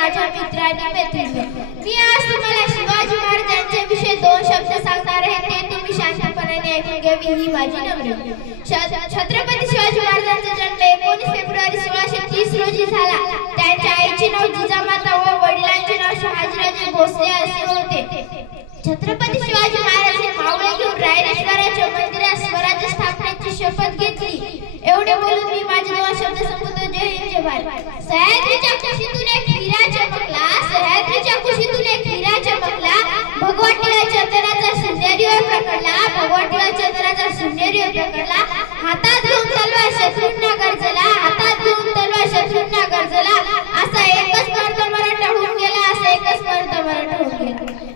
माझ्या मित्रांनी मैत्रिणी, मी आज तुम्हाला शिवाजी महाराजांच्या विषयी 2 शब्द सांगणार आहे. ते तुम्ही शांतपणाने ऐकून घ्यावी ही माझी नम्र. छत्रपती शिवाजी महाराजांचा जन्म 19 फेब्रुवारी 1630 रोजी झाला. त्यांच्या आईचे नाव जिजामाता व वडिलांचे नाव शहाजीराजे भोसले असे होते. छत्रपती शिवाजी महाराज हे मावळे घेऊन रायरेश्वराच्या मंदिरात स्वराज्य स्थापनेची शपथ घेतली. एवढे बोलून मी माझे 2 शब्द संपवतो. जय हिंद जय भारत. सह्याद्रीच्या कुशीतून एक हिरा चमकला, सह्याद्रीच्या कुशीतून एक हिरा चमकला, भगवतीला चंदनाचा सुंदरीवर प्रकटला, भगवतीला चंदनाचा सुंदरीवर प्रकटला. हातात घेऊन तलवार शत्रूंना गरजला, हातात घेऊन तलवार शत्रूंना गरजला. असा एकच मराठा होऊन गेला, असा एकच मराठा होऊन गेला.